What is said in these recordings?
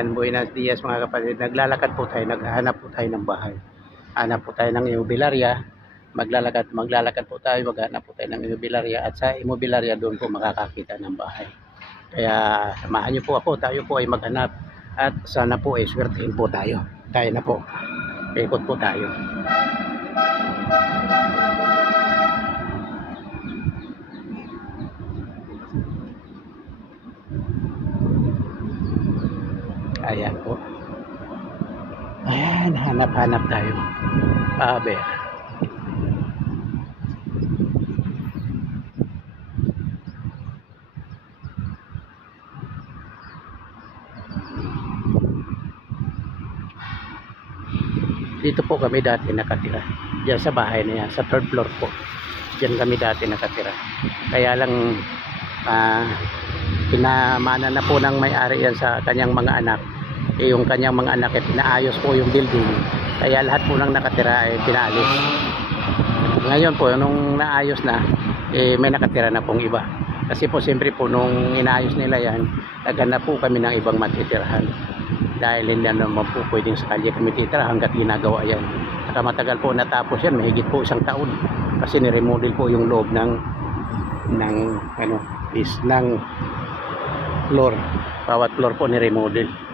Ayan, buenos dias mga kapatid. Naglalakad po tayo, naghahanap po tayo ng bahay. Hanap po tayo ng immobiliarya. Maglalakad po tayo, maghanap po tayo ng immobiliarya. At sa immobiliarya doon po makakakita ng bahay. Kaya samahan niyo po ako, tayo po ay maghanap. At sana po ay swertihin po tayo. Tayo na po. Ikot po tayo. Ayan po. Ayan, hanap-hanap tayo. Paber. Dito po kami dati nakatira. Diyan sa bahay na yan, sa third floor po. Diyan kami dati nakatira. Kaya lang pinamana na po ng may-ari yan sa kanyang mga anak. Yung kanyang mga anak ay pinaayos po yung building. Kaya lahat po ng nakatira ay pinaalis. Ngayon po, nung naayos na, may nakatira na pong iba. Kasi po siyempre po nung inaayos nila yan, naghanap po kami ng ibang matitirahan. Dahil hindi naman po pwedeng sa kalye kami titira hanggat ginagawa yan. Saka matagal po natapos yan, mahigit po 1 taon. Kasi niremodel po yung loob ng floor. Bawat floor po niremodel.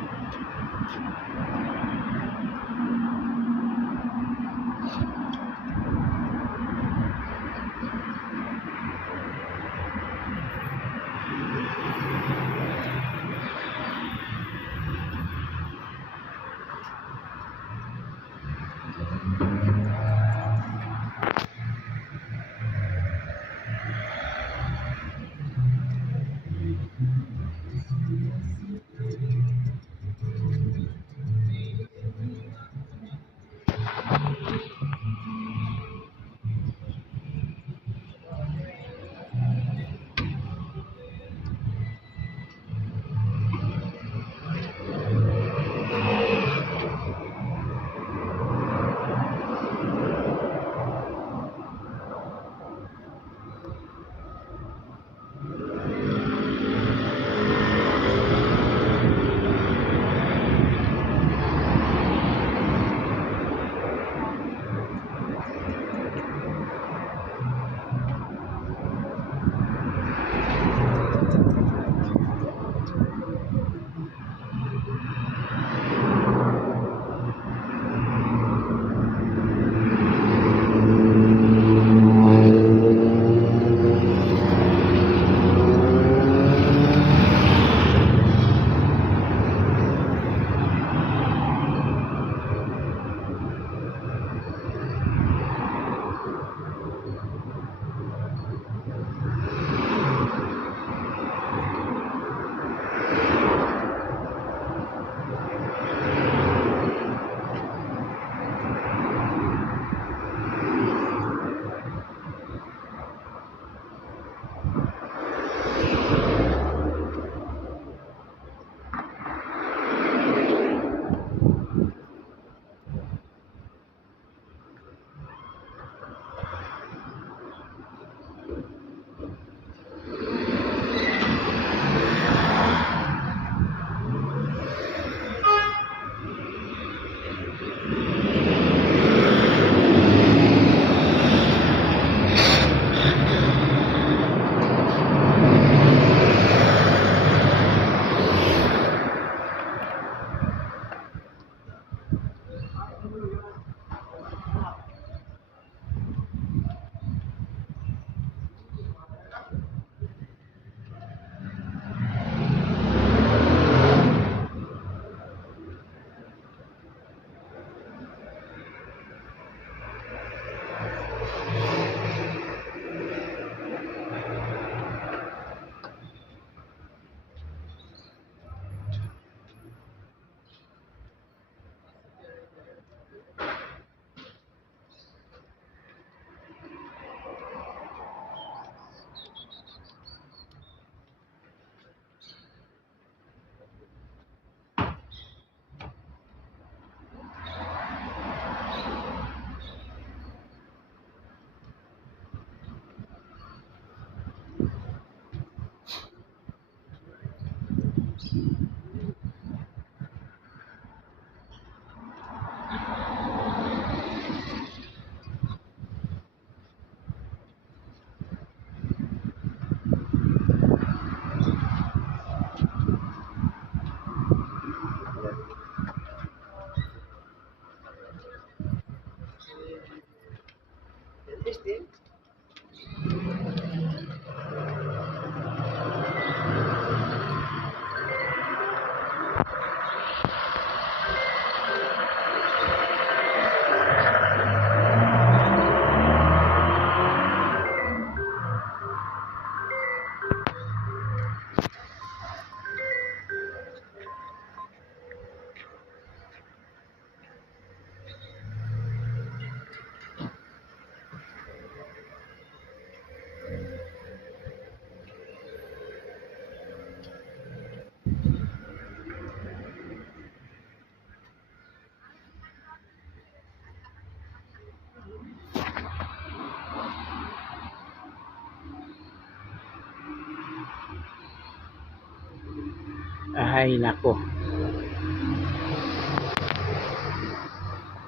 Ay nako.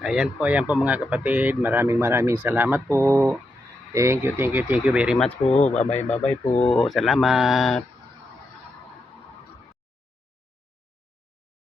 Ayan po mga kapatid. Maraming salamat po. Thank you very much po. Bye bye po. Salamat.